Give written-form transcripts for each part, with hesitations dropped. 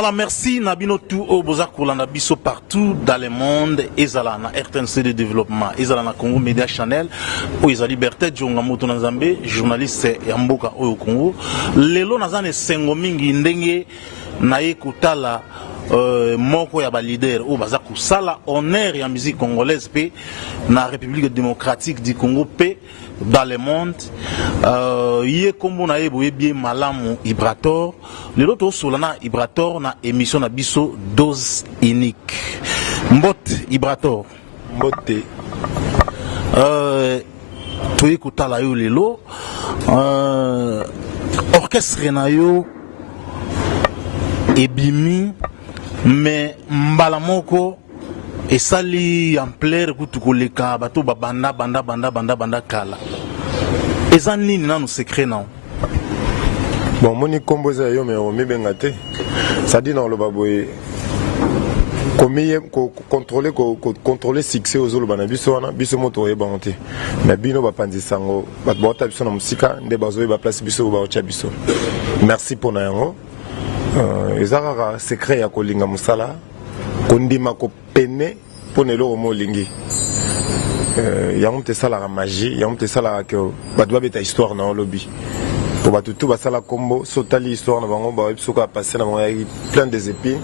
Voilà, merci Nabino tout au Bozak Kolanda Biso partout dans le monde. Ezala na RTNC de développement, Ezala na Congo Media Channel, ou Ezala Liberté Djonga Moto Nzambe, journaliste Yamboka au Congo. Lelo nazane sengo mingi ndenge na ekutala moko ya ba leader ou baza kusala honneur ya musique congolaise pe na République démocratique du Congo pe dans le monde yé kombo na yebo bien malamu Ibrator lelo to solana Ibrator na émission na biso dose unique mbote Ibrator mbote to ekutala yo lelo orchestre na yo ebimi mais mbala moko esali ampleur kutu koleka bato banda kala eza nini nanu secret nao bon moni kombo za yo me omibenga te ça dit dans le baboye contrôler succès aux oloba na biso wana biso moto yeba monte mais bino bapanzi sango bato bota biso na musika nde bazoye ba place biso ba ocha biso merci pour na yango ezaka secret ya kolinga musala kondima ko pene pone lo mo lingi yango te sala la magie yango te sala que bato babeta histoire na lobby pour bato tout basala kombo sotali histoire na bango ba biso ka passer na bango plein des épines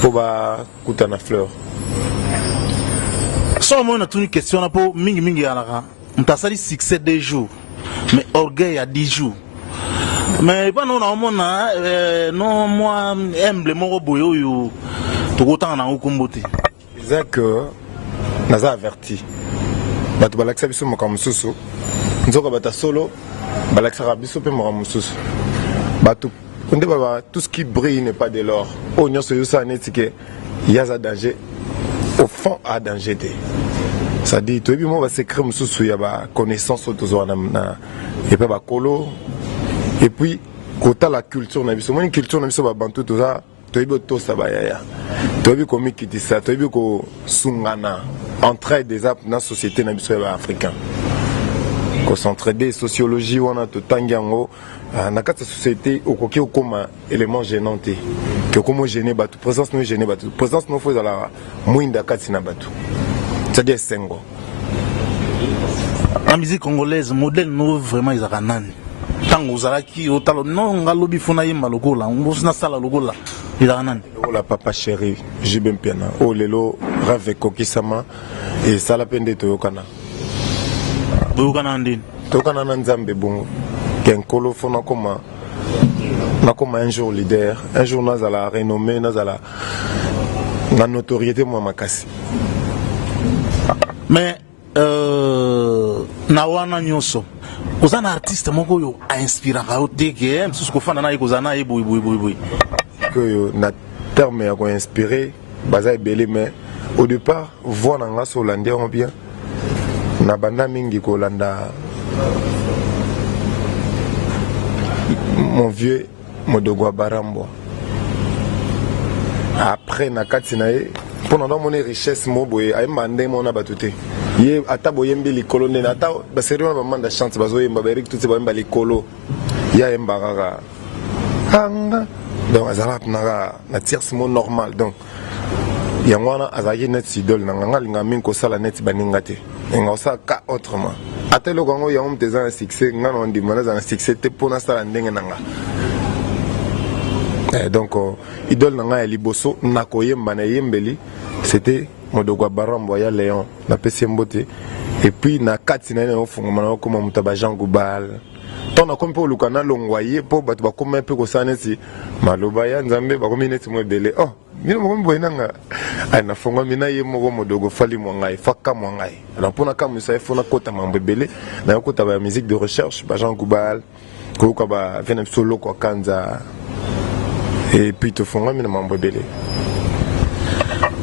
pour ba kutana fleur so mo na tuni question na po mingi alaka mtasali succès des jours mais orgueil à 10 jours. Mais pas non non moi humble mon boyo yo to autant na okombote c'est que naza averti bato balakisa biso makambo mosusu nzoka bata solo balakisa biso pe makambo mosusu bato onde baba tout ce qui brille n'est pas de l'or o nyonso yo sa neti ke yaza danger au fond à danger te ça dit to bi mo ba secret mosusu ya ba connaissance autozo na et pas ba kolo. Et puis, quand la culture, on a vu une culture, on a vu ça, bantu tout ça, tu as vu tout ça, tu as vu comment quitter ça, tu as vu que sungana, entraide des apps dans la société, on a vu ça africain. Qu'on s'entraide, sociologie, on a tout tangiango, dans la société, au coquet, au comme élément gênant, que comment gêner, batu, présence nous gêner, batu, présence nous fait dans la mouine d'akatsina batu. C'est-à-dire sengo. La musique congolaise, modèle nouveau, vraiment, ils ont nan. Tango zalaki otalo non ngalobi fona yemba lokola ngosina sala lokola ila nani la papa chéri jibem piana o lelo rave kokisama et sala pende toyokana ndini tokana na nzambe bongo kenkolo fona koma un jour leader un jour nazala renommé nazala na notoriété moi makasi mais na wana nyoso un artiste moko yo a inspiré ka oteke msusu kofanda na ikozana boy que na terme ya ko inspiré baza ebele mais au départ voix na nga so landé on bien na banda mingi ko landa mon vieux Modogo Barambo après na katinae pendant mon richesse mo boye ay mande mo na batute ye ata boyembe likolo ne ata ba sérieux ba manda chance bazo yemba ba Eric tout ba yemba likolo ya yemba rara hanga donc azala na tierce mo normal donc yangwana azali net idole na nga linga min ko sala net baninga te nga osa ka autrement ata lo gango yangom te za succès nga no ndi mana za succès te pona sala ndenge nanga donc idole na nga ya liboso na koyemba na yembeli c'était Modogo Barambo ya Léon na pesi mbote et puis na katina na ofunga na ko mutaba Jean Goubal tona comme pour lukana longwaye po bato ba comme pe ko saneti maloba ya nzambe ba komi neti mo bele oh mino mo boyina nga ay na fonga mina ye mo Modogo fali mo ngai faka mo ngai alors pona ka musa fona kota mambe bele na kota ba musique de recherche ba Jean Goubal ko ka ba venem solo ko kanza et puis te fonga mina mambe bele.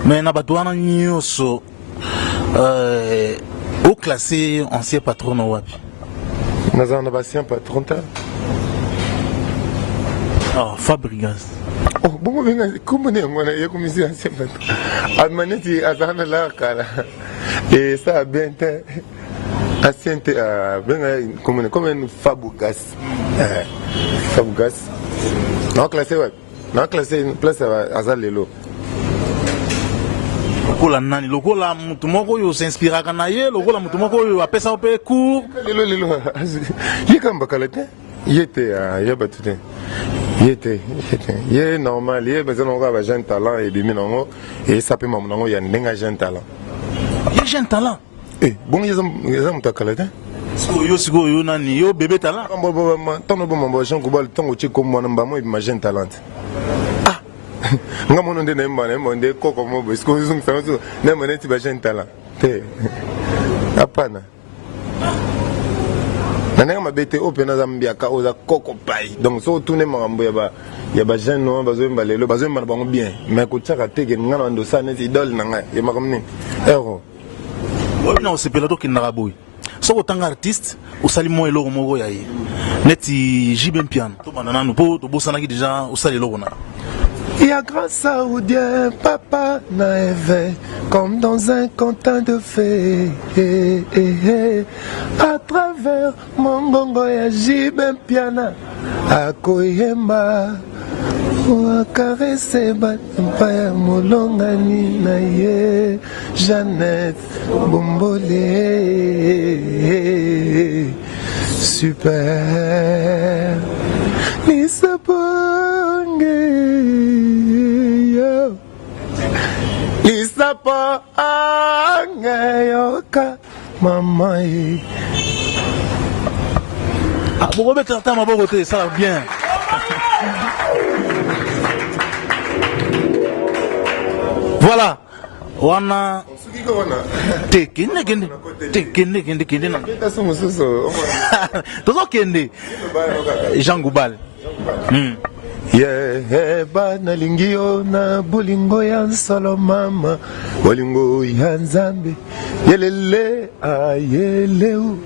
Mais na batouana nyoso au classé ancien patron na wapi naza na basien patron ta Fabregas oh bongo benga comment ne ngona ye komisi ancien patron amaneti azana la kala et ça bien ancien benga comme Fabregas non classé ouais na classé une place azalelo lokola nani lokola mutu moko oyo s'inspiraka na ye lokola mutu moko oyo apesa mpe cours lelo yekamba kala te yete yeba tout ye normal ye besoin on va jeune talent et bimi nango et ça peut maman nango ya ndenga jeune talent ye jeune talent bon yeza mutu kala te siko yo nani yo bébé talent tanto bomba Jean Goubal tango chiko mwana mbamo ma jeune talent nga mono nde na mbane koko mobo siko zung sanso na mbane ti ba jeune talent te apana nanga mabete open na Zambia ka oza koko pai donc so tourner makambo ya ba jeune no bazoyemba lelo bazoyemba bango bien mais ko tsaka teke nga na ndo sa net idole nanga ya makamni ero wabina osepela to kinaka boy soko tanga artiste osali mo eloko moko ya ye neti jibe piano to banana no po to bosanaki déjà osali eloko na ya grâce à Dieu papa na éveil comme dans un conte de fées à travers mon gongo ya jibe piano akoyemba akarese batempa ya molongani na ye Jeannette Bombole super lisaponge yo lisaponge yoka mama ye boko beta ta maboko te ça va bien voilà wana te kende na tozo kende Jean Goubal yeba nalingi yo na bolingo ya nsolo mama bolingo ya nzambe yelele ayeleu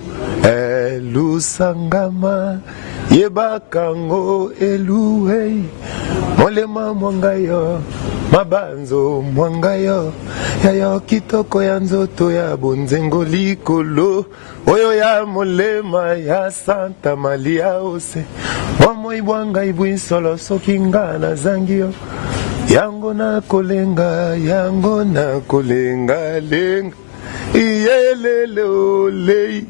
elusangama yebakango eluhei molema mwangayo mabanzo mwangayo yayo kitoko ya nzoto ya bonzengo likolo oyo ya molema ya Santa Maria ose wamoi bwanga ibwinsolo soki nga na zangio yango na kolenga lenga iyelele olei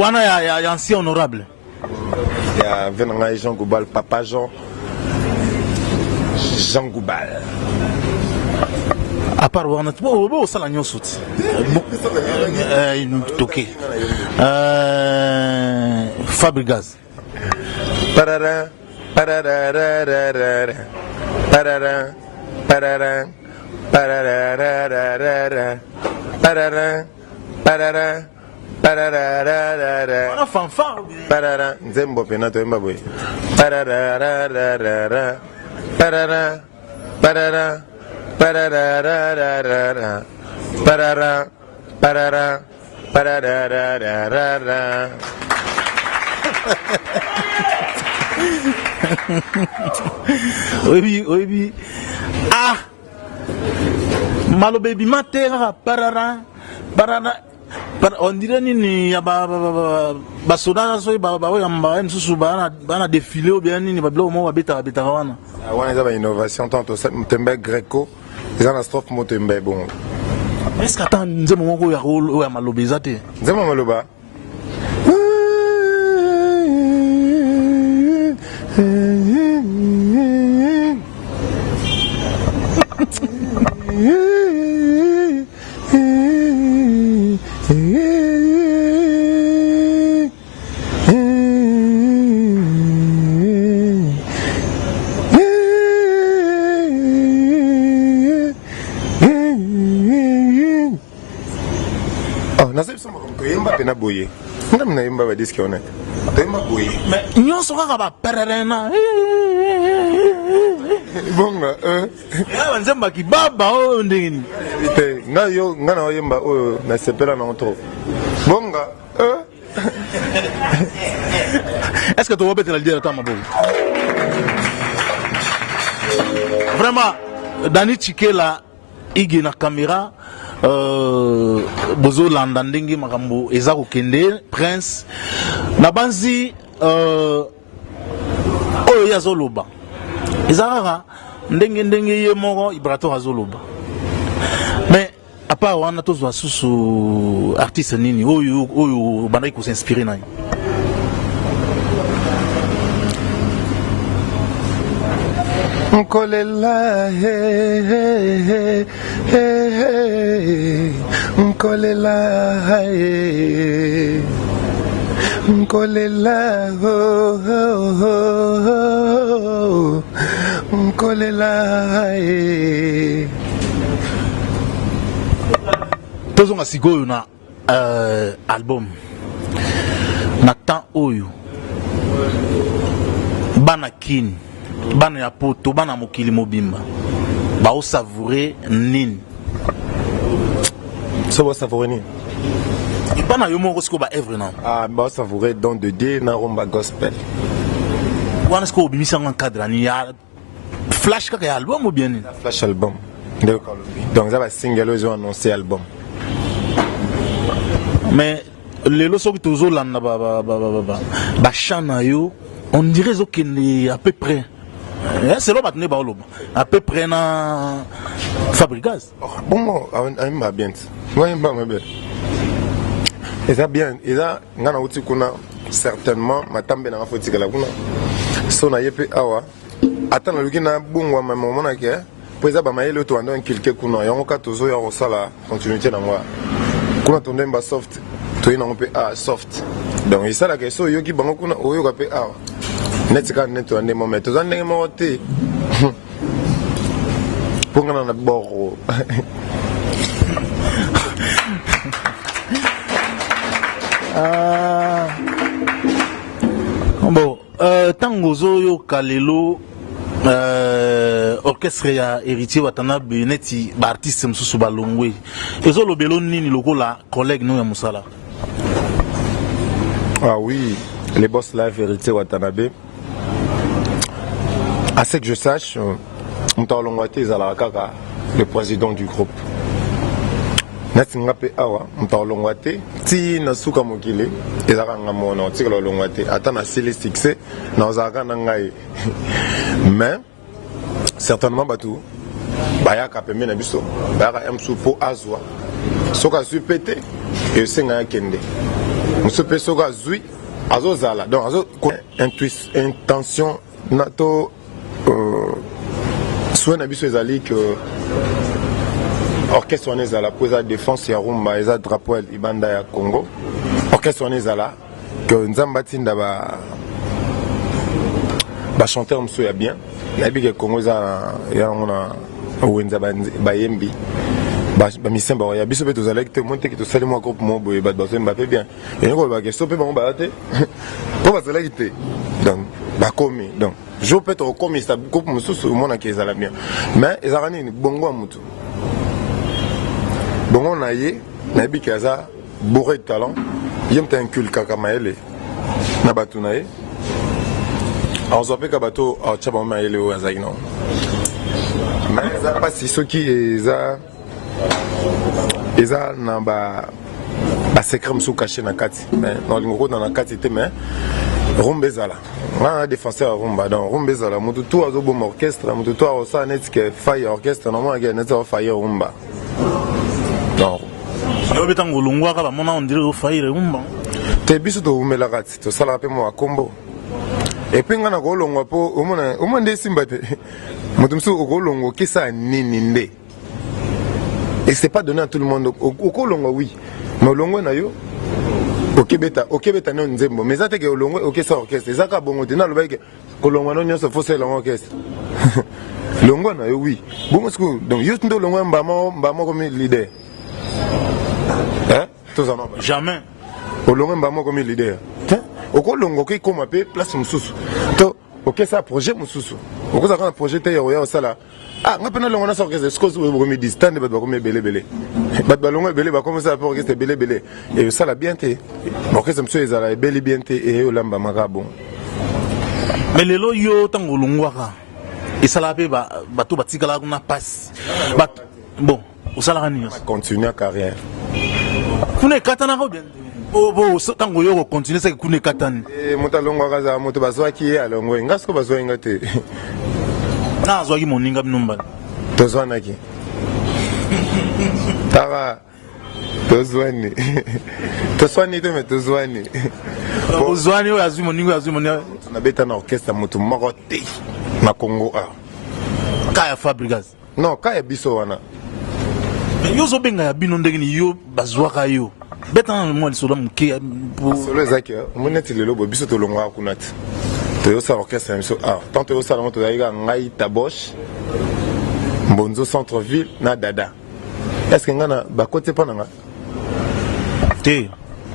wana ya ancien honorable ya venanga Jean Goubal papa Jean Goubal à part wana bo sala nyoso ti toke Fabregas parara wana fanfare parara nzembo pena to emba boy parara parara parara parara parara parara parara oyebi malo baby matera parara on dirait nini ya basoda so baoyamba misusu bana défilé ou bien nini babiloko moko babetaka wana wana eza bainnovation tanto tembe greco eza na strophe mo tembe bon est ce que ata nzembo moko oyo ya maloba eza te nzembo maloba na boye ngam na yimba ba diski ona temba boye mais nyonso kaka ba pererena bonga ya nzemba kibaba o ndengini te ngayo ngana oyimba o na sepela na onto bonga est-ce que tu vas mettre la dire tama bobo vraiment Dani Chikela igi na caméra bozo landa ndenge makambo eza kokende prince na banzi oyo yazoloba eza kaka ndenge ye moko Ibrator azoloba mais à part wana tozwa susu artiste nini oyo bandaki kosinspire na ye Nkolela Nkolela Nkolela Nkolela tozonga sikoyo na album na temps oyo bana kini bana ya poto bana mokili mobimba bao savourer nini so ba savourer nini bana yo moko siko ba œuvre na ba savourer don de Dieu na rumba gospel wana siko obimisa ngwa cadre ni ya flash kaka ya album ou bien flash album donc ça va single ils ont annoncé album mais lelo soki tozolanda ba chana yo on dirait que à peu près c'est l'homme à peu près na Fabricaz bon on va bien ouais pas bien et ça bien et là ngana uti kuna certainement matambe na foti kala kuna so na yepe awa atana lukina bungwa maman na ke po eza ba mayele to ando inculquer kuna yango ka tozo ya osala continuité na moi kuna tonde mba soft to ina mpe soft donc isala ke so yoki bango kuna oyo ka pe awa netika neto ande moment to zande mo te pongana na boro bon tango zo yo kalelo orchestre ya héritier Watanabe neti ba artiste msusu balongwe ezo lobelo nini lokola collègue no ya musala ah oui les boss live héritier Watanabe à ce que je sache Mtalongwate zala kaka le président du groupe Natingape awa Mtalongwate ti nasuka mokile ezaka ngamona ti Longwate ata na sili succès na ozaka na ngai mais certainement batu bayaka pembe na biso bayaka msupo azwa soka su pété et senga kende msupe soka zui azozala donc azo intention nato soit na biso ezali que orchestre wana ezala po eza défense ya rumba eza drapeau ya libanda ya Congo orchestre wana ezala que nzambe atinda ba chanteur mosusu ya bien nayebi ke Congo eza yango na wenza bayembi bamisemba ya biso mpe tozalaki te moi te ke tosali mwa groupe mo boye bato bazoyemba mpe bien yango kolobaka so mpe bango baya te mpo bazalaki te donc bakomi donc jour mpe tokokomisa groupe mosusu omonaki ezala bien mais ezalaka nini bongo ya motu bongo na ye nayebi ke aza bourré de talent ye mpe inculkaka mayele na bato na ye azwa mpe ka bato aotya bango mayele oyo azalaki nao mais eza mpasi soki eza na ba secret mosusu caché na kati mais nalingi okota na kati te mais rumba ezala wana défenseur ya rumba donc rumba ezala motu tu azoboma orchestre motu tu akosala neti ke fai ya orchestre namonaki neti aofaire rumba donc oyo ntango olongwaka bamona ondire ofaire rumba te biso toumelaka ti tosalaka mpe mwa kombo epuis nga na koolongwa mpo omona nde esimba te moto mosusu okoolongwa okesa nini nde et c'est pas donné à tout le monde okolongwa oui mais olongwe na yo okebeta no nzembo mais eza teke olongwe okesa orchestre ezaka bongo te nalobaki ke kolongwa no nyonso fo salela orchestre longwa na yo oui bongo siku donc yo nde olongwa mbama komi leader tozana jamais olongwe mbama komi leader okolongwa okikoma mpe place mosusu to okesa projet mosusu okozaka na projet te oya osala nga mpe nalongwa nasa orchestre sikosi bokomi distande bato bakomi ebelebele bato balongwa ebele bakomosala mpe orchestre ebelebele e osala bien te orchestre mosusu ezala ebeli bien te e olambamaka bon mais lelo yo ntango olongwaka esalaka mpe bato batikalaka kuna pasi bon osalaka nyonso continue carrière kuna ekatanaka bien ntango yo kocontinue seke kuna ekatani moto alongwaka azala moto bazwaki ye alongwe nga siko bazwaki nga te na azwaki moninga bino mbala tozwanaki taka tozwani toswani te me tozwani ozwani oyo azwi moninga azwi moninga nabeta na orchestre moto moko te na Congo a kaya fabrigas non kaya biso wana yo ozobenga ya bino ndenge ni yo bazwaka yo betana mwa lisola moke solo ezaki omoni neti lelo boye biso tolongwaka kuna te toyosala orchestre na biso a tant toyosala ngo tozalaki kaka ngai Taboche Mbonzo centre ville na Dada est ce que nga na bakoti mpo na nga te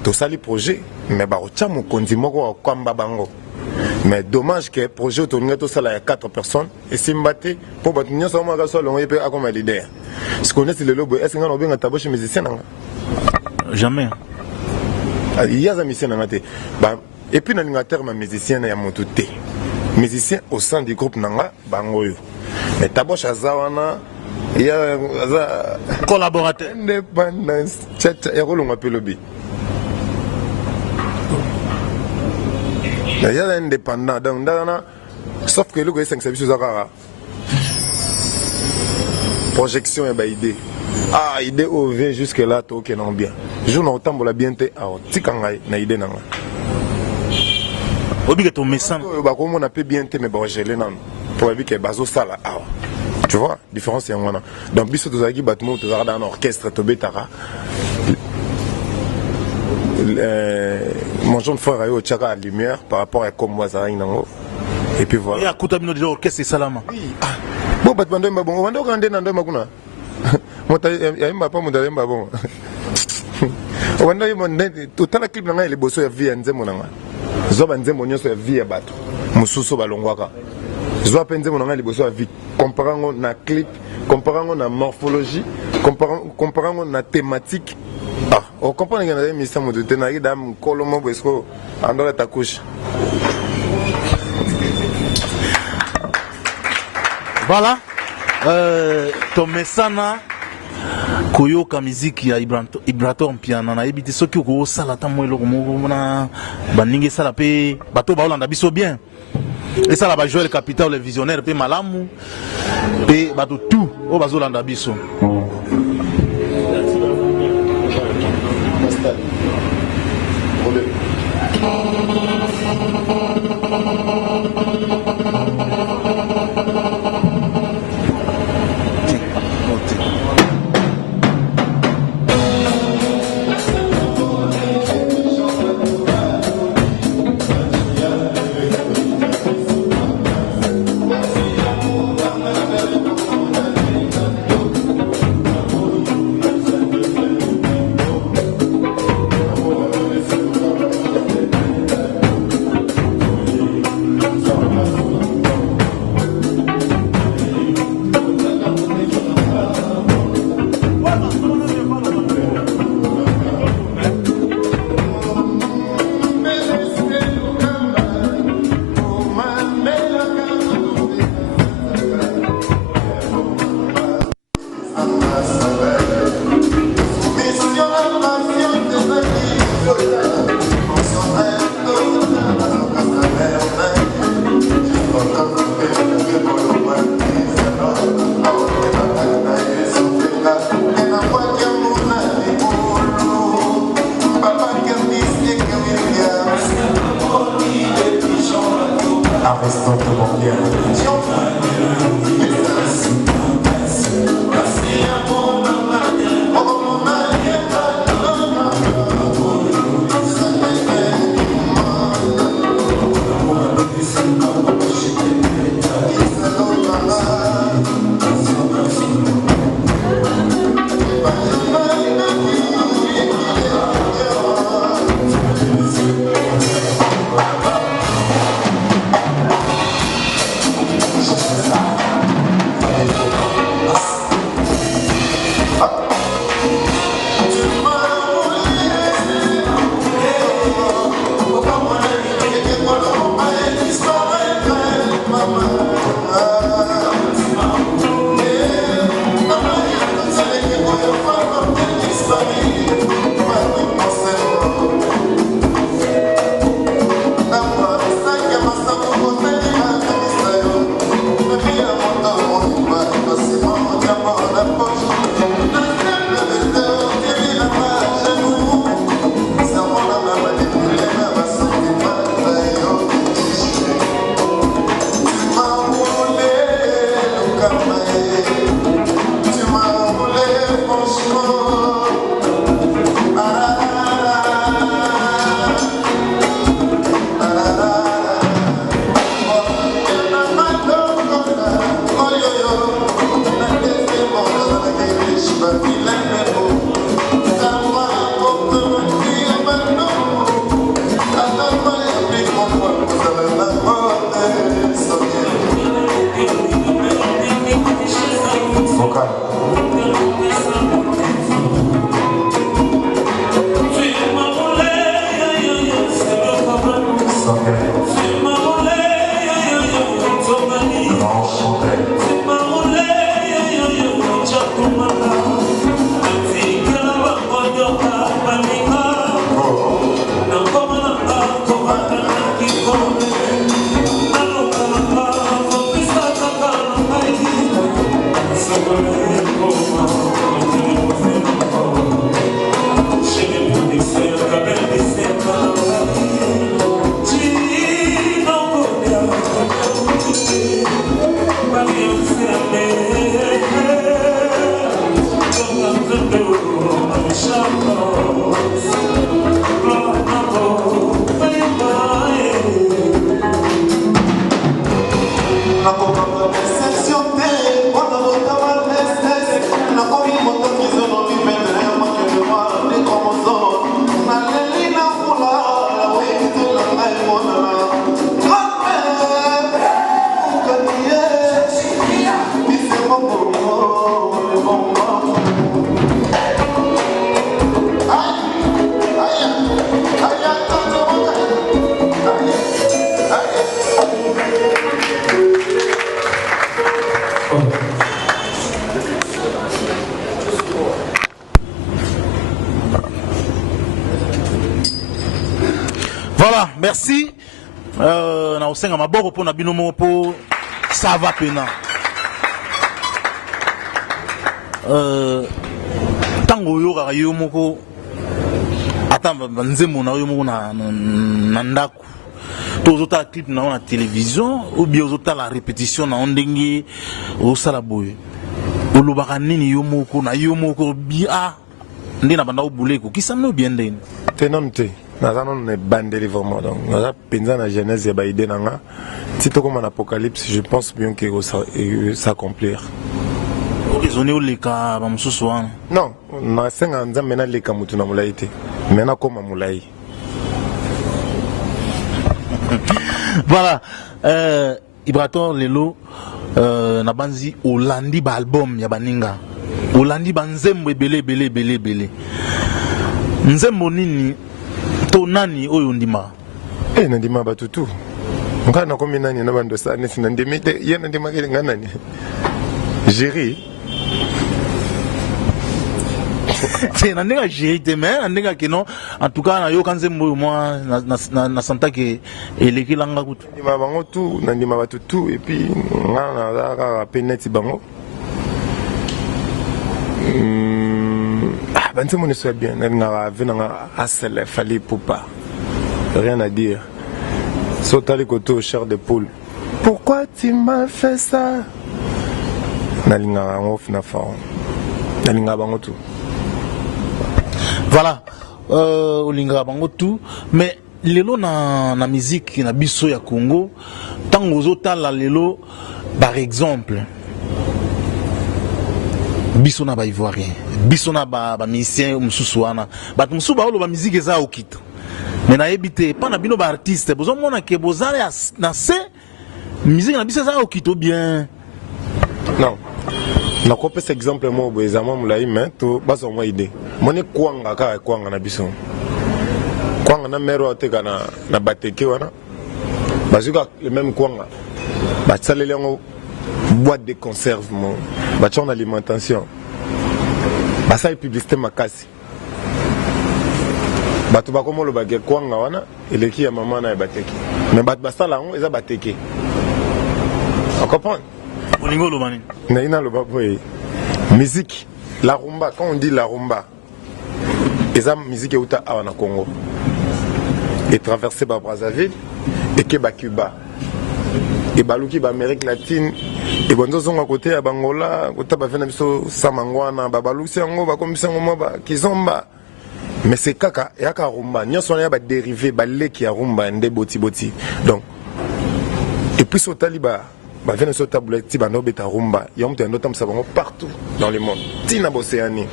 tosali projet mais bakotia mokonzi moko akwamba bango mais dommage que projet otolinga tosala ya 4 personnes esimba te mpo bato nyonso amaka so alongo ye mpe akoma leader siko neti lelo boye est ce que nga na obenga Taboche musicien na nga jamais ye aza musicien na nga te et puis nalinga terme ya musicien na ya moto te musicien au sein du groupe na nga bango oyo mais Taboche aza wana aza collaborateur indépendance tchatcha ekolongwa mpe lobi aza indépendant donc ndakana sauf que eloko esangisa biso eza kaka projection ya baidée idée oyo vie jusque là tookendanga bien jour na kotambola bien te awa tika ngai na idée na ngai obike tomesana oyo bakomona mpe bien te me bagele nano po yebi ke bazosala awa tu vois différence yango wana donc biso tozalaki bato moko tozalaka dans un orchestre tobetaka mon jeune frère ayo otiaka ya lumière par rapport à kombo azalaki nango et puis voilà akuta bino déjà orchestre esalama bo bato bandoyemba bongo bandoka nde na ndoyemba kuna moto ayemba mpa moto ayemba bongo bandoyemba totala clip na ngai liboso ya vie ya nzembo na ngai zwa banzembo nyonso ya vie ya bato mosusu balongwaka zwa mpe nzembo na ngai liboso ya vie comparango na clip comparango na morphologie comparango na thématique ocomprendre ke nazali misa moto te nayaki da mokolo mo bwesko andola ta couche voilà tomesana koyoka miziki ya Ibrator Mpiana nayebi te soki okosala ata mwa eloko moko na baningi esala mpe bato baolanda biso bien esala bajoel capital le visionnaire mpe malamu mpe bato tout oyo bazolanda biso Arrestons de Voilà, merci. Na osenga maboko po na bino po ça va pena. Tango yoka yo moko atamba nzembo na yo moko na ndako. Tozota clip na télévision ou bien ozota la répétition na ndenge osala boye. Olobaka nini yo moko na yo moko bia ndena banda obuleko kisamno bien ndeni. Tenante. Nazanon ne bandeli vraiment donc naza penza na genèse ya ba idée nanga si to comme en apocalypse je pense bien que ça accomplir. Raisonner au leka ba mususu wana. Non, na senga nzambe na leka mutu na mulai te. Mena koma mulai. Voilà, Ibraton lelo na banzi Olandi ba album ya baninga. Olandi ba nzembo ebele. Nzembo nini to nani oyo ndima? Nandima batutu. Nga na komi nani na bando sa nesi nandimi te ye nandima kele nga nani. Géri. C'est nandinga géri te mais nandinga kino en tout cas na yo kanzembo moi na santa ke eleki langa kutu. Nandima bango tu nandima batutu et puis nga na ka peneti bango. Ben c'est mon histoire bien. Asel fallait pour pas. Rien à dire. Sauter les côtés au chair de poule. Pourquoi tu m'as fait ça? Nalinga off na fond. Nalinga bango tout. Voilà. Olinga bango tout. Mais lelo na musique na biso ya Congo. Tango zotala lelo par exemple. Biso na ba ivoirien, biso na ba musicien mususu wana, ba mususu ba olo ba musique eza okita. Mais na ebité pas na bino ba artiste, bozo mona ke bozale na se musique na biso eza okita bien. Non. Na ko pesa exemple mo bo ezama mulai mais to baso mo idée. Moni kwanga ka kwanga na biso. Kwanga na mero te kana na bateke wana. Bazuka le même kwanga. Ba tsalele ngo boîte de conserve mon bâton d'alimentation bah ça est publicité makasi bato ba komo lo ba ke kwanga wana eleki ya mama na bateki mais bato basala ngo eza bateki on comprend olingo lo mani na ina lo ba boy musique la rumba quand on dit la rumba eza musique uta awa na Congo et traversé par Brazzaville et ke ba Cuba et baluki ba Amérique latine et bonzo zonga côté ya Bangola côté ba fena biso samangwana ba balusi yango ba komisa ngo ba kizomba mais c'est kaka ya ka rumba nyonso ya ba dérivé ba leki ya rumba nde boti donc et puis so taliba bah venez sur table ti bando beta rumba ya mutu ndo tam sabango partout dans le monde tina bocéanie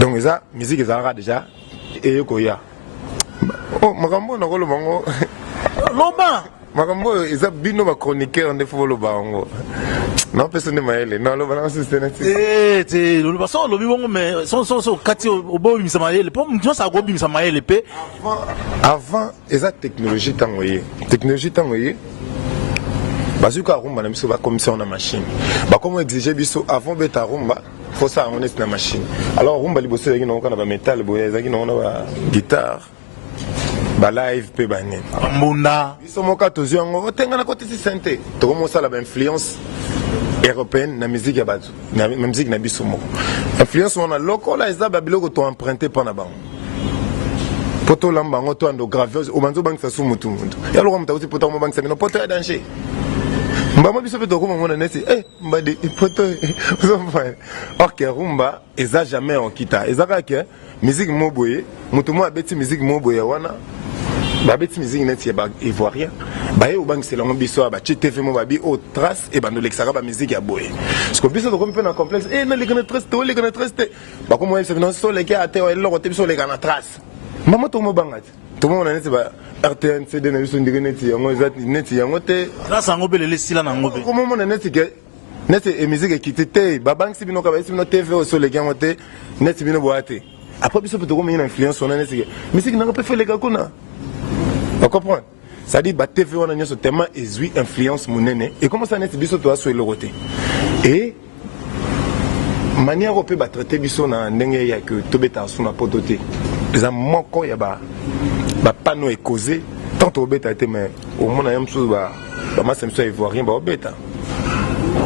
donc ça musique ezalaka déjà et koya oh makambo na kolo bango loba makambo eza bino ba chroniqueur nde fo lo bango non personne maele non lo bana système te lo ba so lo bi bongo mais so kati obo bimisa maele po mtu sa go bimisa maele pe avant eza technologie tangoye bazuka rumba na biso ba commission na machine ba comment exiger biso avant beta rumba faut ça on est na machine alors rumba liboso yaki na ba metal boye ezaki na ba guitare ba live pe banen mbunda biso moka tozi yango otenga na côté si synthé to comme ça la influence européenne na musique ya bato na musique na biso moko influence on a local la eza ba biloko to emprunter pa na bango poto lamba ngo to ando graveuse o banzo bank sa su mutu ya lo komta uti poto mo bank sa no poto ya danger mbama biso pe to ko mona nesi mbade poto ok rumba eza jamais on kita eza ka ke musique mo boye mutu mo abeti musique mo boye wana ba beti musique neti ba ivoirien ba e o bank c'est longo biso ba TV mo ba bi o trace e bando lexaka ba musique ya boye parce que biso to ko na complexe na le kana trace to le kana trace ba ko mo se non so le ka ate o lo ko te biso le kana trace mama to mo bangati to mo na neti ba RTN CD na biso ndike neti yango ezati neti yango te grâce à ngobele le sila na ngobe ko mo na neti ke neti e musique ekitite ba bank si bino ka ba si bino TV o so le ka ngote neti bino boate après biso peut ko une influence on a neti musique na ko fait le ka kuna on comprend ça dit ba TV on a nyoso tellement ezui influence monene et comment ça neti biso to aso le côté et manière ope ba traiter biso na ndenge ya que to beta suna potote za moko ya ba panneau est causé tant au bêta était mais au moins yam chose ba ma semso ivoirien ba bêta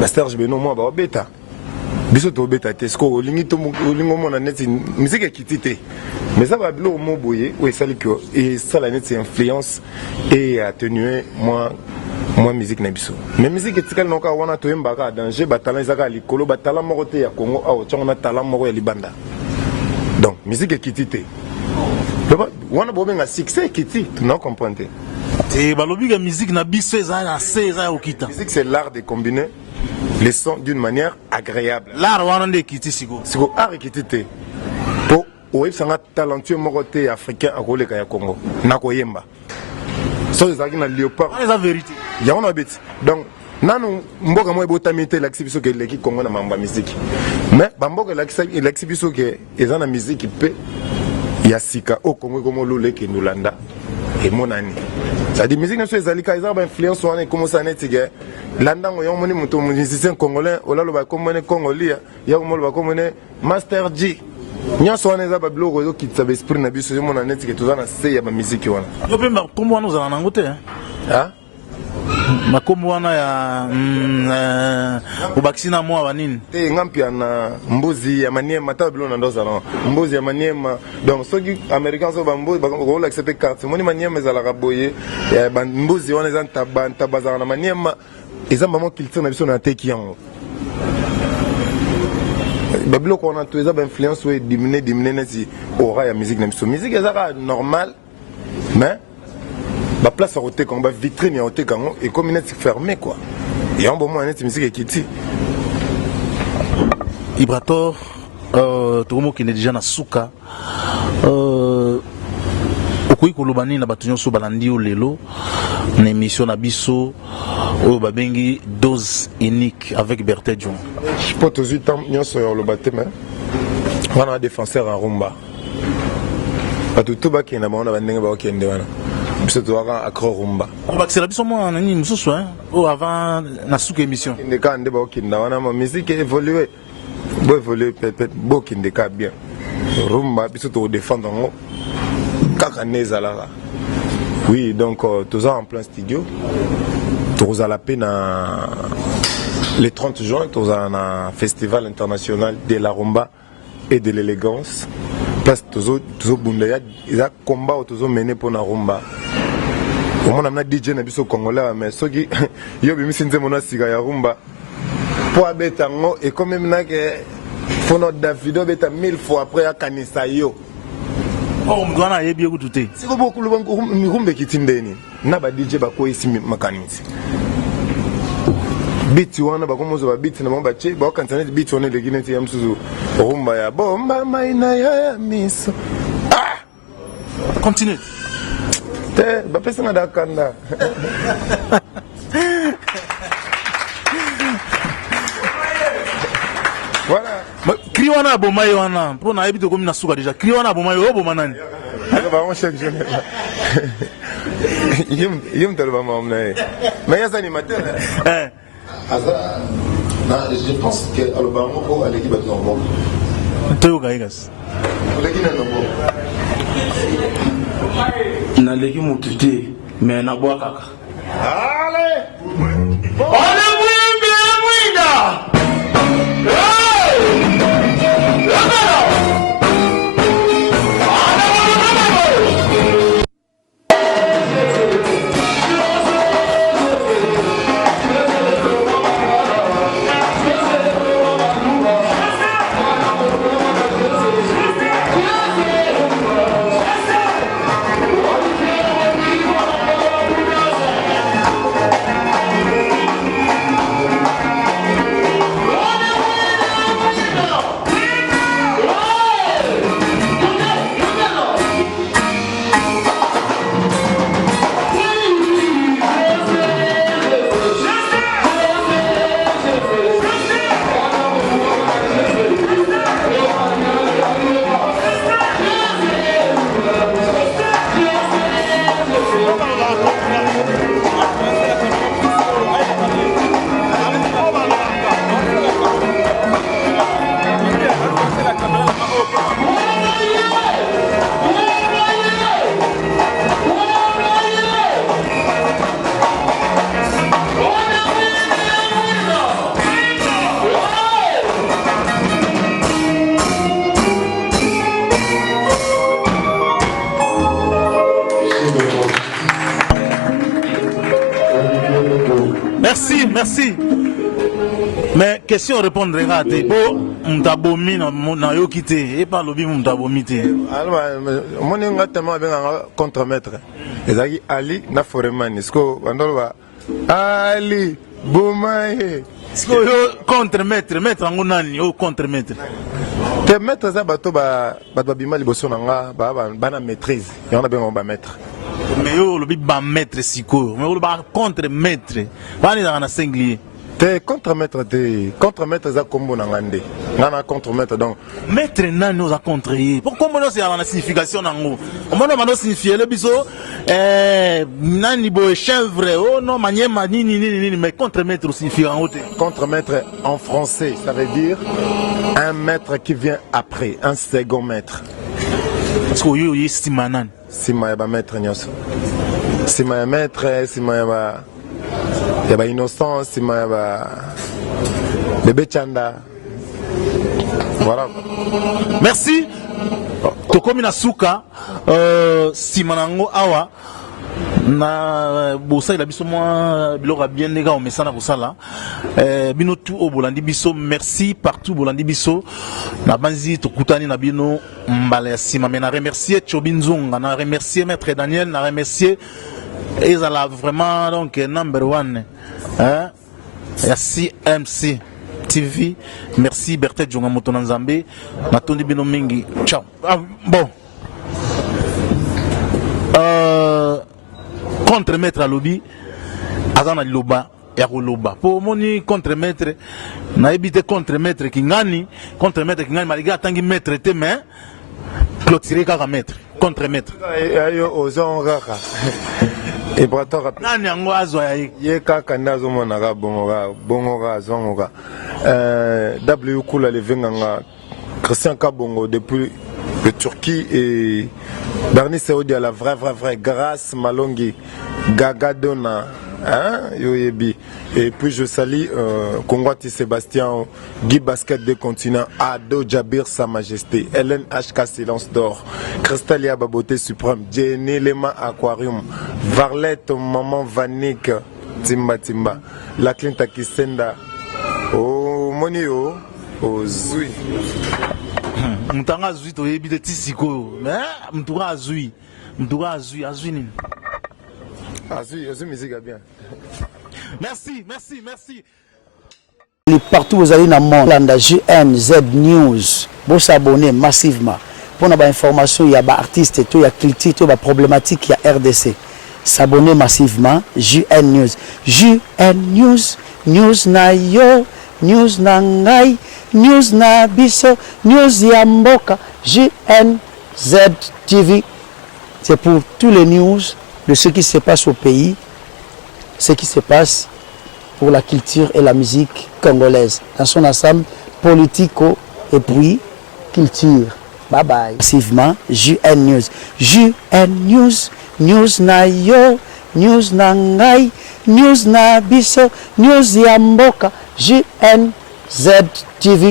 ba Serge Beno moi ba bêta biso to bêta te sko olingi to olingo mona net musique ekitite mais ça va bilo mo boye oui ça liko et ça la net influence et atténuer moi musique na biso mais musique etikali noka wana to yembaka danger ba talent ezaka likolo ba talent moko te ya Congo awo tshona talent moko ya libanda donc musique ekitite wana bobenga succès kiti tu n'as compris te balobi ga musique na biso eza na eza okita musique c'est l'art de combiner les sons d'une manière agréable l'art wana nde kiti siko art kiti te po oyebi sanga talentueux moko te africain akoleka ya Congo na koyemba so ezalaki na léopard eza vérité yango na beti donc nanu mboka mo ebotami te elakisi biso ke eleki Congo na mamba musique mais bamboka elakisi biso ke eza na musique pe ya sika o Congo comme lole ke ndulanda et monani ça dit musique nationale ezalika eza ba influence wana comme ça netige landango yo moni muto musicien congolais olalo ba comme ne congolais ya ko ba comme ne Master G nyonso wana eza ba biloko yo kitsa ba esprit na biso yo mona netige tozana se ya ba musique wana yo pe ba kombo wana uzana nango te hein makombo wana ya ubakisina mwa banini te ngampia na mbuzi ya maniema ta bilo na ndoza na mbuzi ya maniema donc soki américains so bambuzi ba accepter carte moni maniema za la boye ya mbuzi wana za ntabaza na maniema ezamba mo culture na biso na teki yango babilo ko na to ezaba influence we diminuer neti aura ya musique na biso musique ezaka normal mais ba place à côté quand ba vitrine à côté quand et comme net fermé quoi et un bon moment net musique qui dit Ibrator tomo qui est déjà na suka okoyi kolobani na bato nyonso balandi o lelo na émission na biso oyo babengi dose unique avec Berthe Dion je peux te dire tant nyonso yo lobate mais wana défenseur en rumba bato to ba kena ba na ndenge ba okende wana biso to waka akro rumba bakisela biso mwa nani mususu o avant na suka émission ndeka nde ba okenda wana ma musique évoluer bo évoluer peut-être bo kindeka bien rumba biso to défendre ngo kaka nezala oui donc tous en plein studio tous à la peine les 30 juin tous un festival international de la rumba et de l'élégance place tous bundaya ils a combat tous mené pour la rumba au moins amna DJ na biso congolais mais soki yo bimisi nzemo na siga ya rumba pour abetango et quand même na que fono Davido beta 1000 fois après ya kanisa yo oh mwana yebi ekutute siko beaucoup le banko rumbe kitindeni na ba DJ bako ici makanisi beat wana bakomozo ba beat na bomba che ba kanzana beat wana le gineti ya msuzu rumba ya bomba maina ya miso. Continue. Te ba pesa na dakanda. Voilà. Kriwana bomayo wana. Pour na ebito comme na suka déjà. Kriwana bomayo bomanani. Alors ba on chaque journée. Yum tellement mamna. Mais ya animateur. Je pense que Alobamo a l'équipe de Nombo. Teo Gaigas. L'équipe de Nombo. Na l'équipe Moutouté, mais na bois kaka. Allez! Allez, Winda! Merci. Mais question répondra te bo mtabomi na yo kité et pas lobi mtabomi te. Alors mon nga tellement bien contre-maître. Ezaki Ali na Foremani. Sko bandolwa Ali Bomaye. Sko yo contre-maître, maître ngonani yo contre-maître. Te maître za bato ba bima liboso na nga ba na maîtrise. Yona ben ba maître. Mais yo lobi ba maître siko, mais yo ba contre-maître. Bani na singlier. Te contre-maître za kombo na ngande. Ngana contre-maître donc. Maître nani oza contrer. Pourquoi on c'est la signification nango? On m'a signifié le biso nani bo chèvre oh non maniema nini mais contre-maître signifie en haute. Contre-maître en français, ça veut dire un maître qui vient après, un second maître. Parce que yo yestimanan. Sima ba maître nyoso. Sima maître, sima ba il y a innocence, il y a bébé Chanda. Voilà. Merci. Tokomi na suka simanango awa na bosa ila biso moi biloko bien nega o mesana kosala bino tout au bolandi biso merci partout bolandi biso na banzi tokutani na bino mbala ya sima mais na remercier Chobinzonga na remercier maître Daniel na remercier ezala vraiment donc number one hein ya CMC TV. Merci Berthe Djonga Moto Nzambe natondi bino mingi ciao. Bon contre-maître à lobby azana loba ya koloba pour moni contre-maître na ebité contre-maître kingani malgré tangi maître te mais clôturer kaka maître contre-maître ayo ozon raka et brato rapide nani yango azwa ye kaka ndazo mona ga bongo ga zongo ga W kula le venganga Christian Kabongo depuis de Turquie et Bernie Saoudi à la vraie grâce Malongi Gagadona hein Yoyebi et puis je salue Kongwati Sébastien Guy Basket des continents Ado Jabir Sa Majesté Hélène HK Silence d'Or Crystalia Baboté Suprême Jenny Lema Aquarium Varlette Maman Vanik Timba La Clinta Kisenda oh Monio oh Zui Mutanga Zui to yebi de tisiko mais Mutanga Zui nini Azui musique bien. Merci. Partout vous allez dans le monde, JNZ News, vous s'abonnez massivement. Pour avoir information, il y a des artistes, il y a des cultures, il y a des problématiques, il y a RDC. S'abonner massivement, JN News. JN News, news na yo, news na ngai, news na biso, news yamboka, JNZ TV. C'est pour tous les news de ce qui se passe au pays, ce qui se passe pour la culture et la musique congolaise, dans son ensemble politico et puis culture. Bye bye. Massivement, JN News. JN News, news na yo, news na ngai, news na biso, news yamboka, JNZ TV.